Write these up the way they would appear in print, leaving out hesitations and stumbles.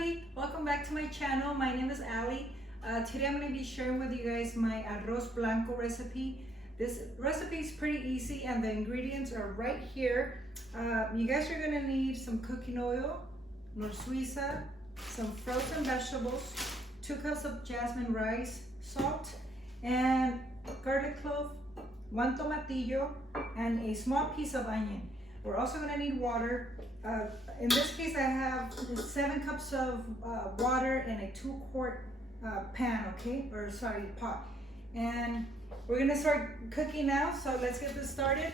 everybody, welcome back to my channel. My name is Ali. Today I'm going to be sharing with you guys my arroz blanco recipe. This recipe is pretty easy and the ingredients are right here. You guys are going to need some cooking oil, KNORR Suiza, some frozen vegetables, 2 cups of jasmine rice, salt, and garlic clove, 1 tomatillo, and a small piece of onion. We're also going to need water. In this case, I have 7 cups of water in a 2-quart pan, okay? Or sorry, pot. And we're gonna start cooking now, so let's get this started.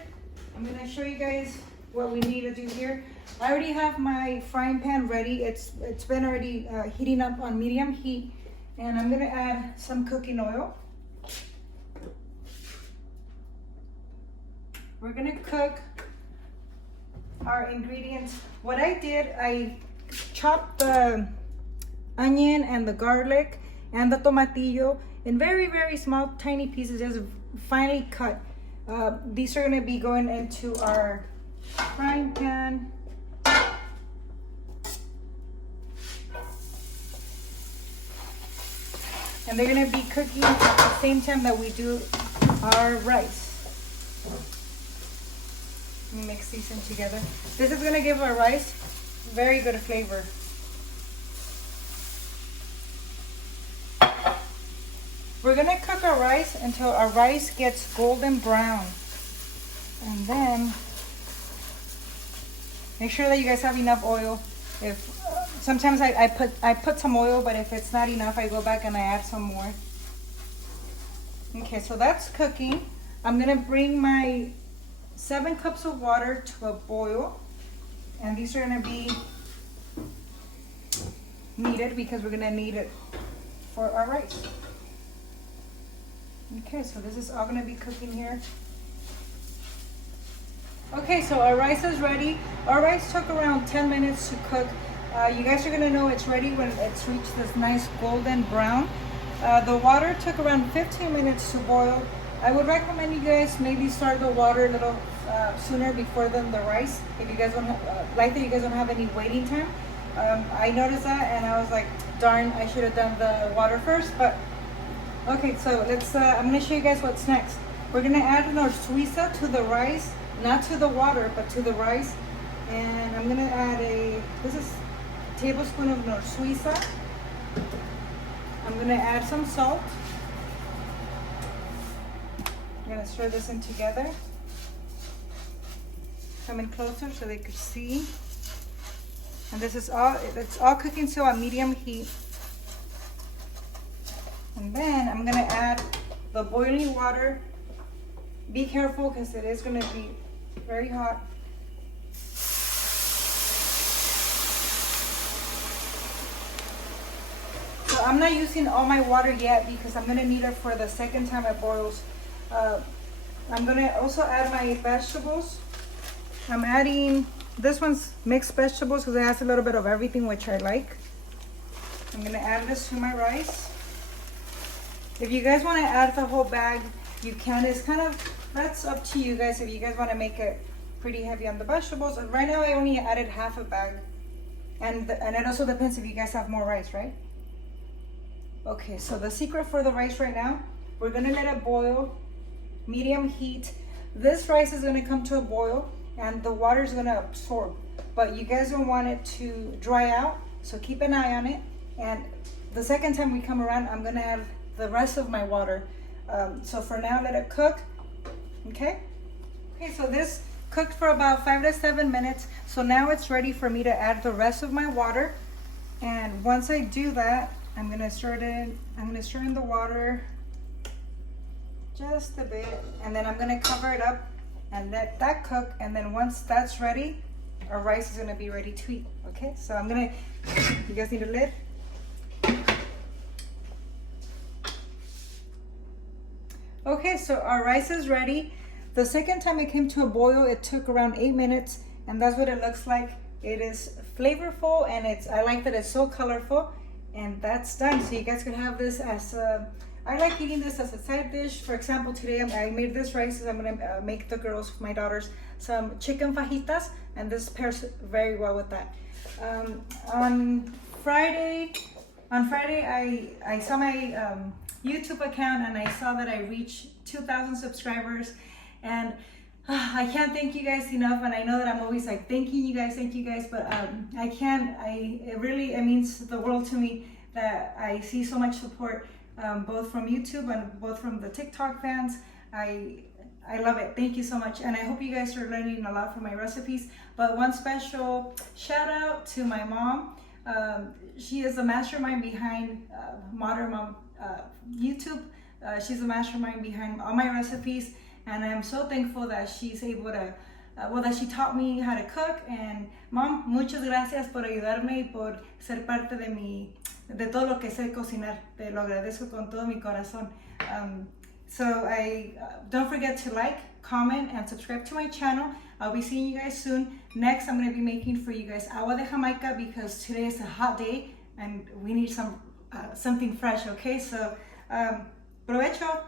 I'm gonna show you guys what we need to do here. I already have my frying pan ready. It's been already heating up on medium heat. And I'm gonna add some cooking oil. We're gonna cook our ingredients. What I did, I chopped the onion and the garlic and the tomatillo in very, very small, tiny pieces, just finely cut. These are gonna be going into our frying pan. And they're gonna be cooking at the same time that we do our rice. Mix these in together. This is gonna give our rice very good flavor. We're gonna cook our rice until our rice gets golden brown, and then make sure that you guys have enough oil. If sometimes I put some oil, but if it's not enough, I go back and I add some more. Okay, so that's cooking. I'm gonna bring my 7 cups of water to a boil, and these are going to be needed because we're going to need it for our rice. Okay, so this is all going to be cooking here. Okay, so our rice is ready. Our rice took around 10 minutes to cook. You guys are going to know it's ready when it's reached this nice golden brown. The water took around 15 minutes to boil. I would recommend you guys maybe start the water a little sooner before than the rice. If you guys don't like that, you guys don't have any waiting time. I noticed that and I was like, darn, I should have done the water first. But okay, so let's. I'm gonna show you guys what's next. We're gonna add KNORR Suiza to the rice, not to the water, but to the rice. And I'm gonna add this is a tablespoon of KNORR Suiza. I'm gonna add some salt. I'm gonna stir this in together. Come in closer so they could see. And this is all, it's all cooking still on medium heat. And then I'm gonna add the boiling water. Be careful because it is gonna be very hot. So I'm not using all my water yet because I'm gonna need it for the second time it boils. I'm gonna also add my vegetables. I'm adding, this one's mixed vegetables because it has a little bit of everything, which I like. I'm gonna add this to my rice. If you guys wanna add the whole bag, you can. It's kind of, that's up to you guys if you guys wanna make it pretty heavy on the vegetables. And right now I only added half a bag. And it also depends if you guys have more rice, right? Okay, so the secret for the rice right now, we're gonna let it boil, medium heat. This rice is gonna come to a boil and the water is gonna absorb, but you guys don't want it to dry out, so keep an eye on it. And the second time we come around, I'm gonna add the rest of my water. So for now, let it cook, okay? Okay, so this cooked for about 5 to 7 minutes. So now it's ready for me to add the rest of my water. And once I do that, I'm gonna stir it in. I'm gonna stir in the water just a bit, and then I'm gonna cover it up and let that cook. And then once that's ready, our rice is gonna be ready to eat. Okay, so I'm gonna, you guys need a lid. Okay, so our rice is ready. The second time it came to a boil, it took around 8 minutes, and that's what it looks like. It is flavorful, and I like that it's so colorful. And that's done. So you guys can have this as I like eating this as a side dish. For example, today I made this rice. I'm gonna make the girls, my daughters, some chicken fajitas, and this pairs very well with that. on Friday, I saw my YouTube account and I saw that I reached 2,000 subscribers, and I can't thank you guys enough. And I know that I'm always like thank you guys, but I can't. It means the world to me that I see so much support, both from YouTube and both from the TikTok fans. I love it. Thank you so much. And I hope you guys are learning a lot from my recipes. But one special shout out to my mom. She is the mastermind behind Modern Mom YouTube. She's the mastermind behind all my recipes. And I'm so thankful that she's able to, that she taught me how to cook. And Mom, muchas gracias por ayudarme y por ser parte de todo lo que sé cocinar. Te lo agradezco con todo mi corazón. So don't forget to like, comment, and subscribe to my channel. I'll be seeing you guys soon. Next, I'm going to be making for you guys agua de Jamaica because today is a hot day and we need something fresh, okay? So, provecho.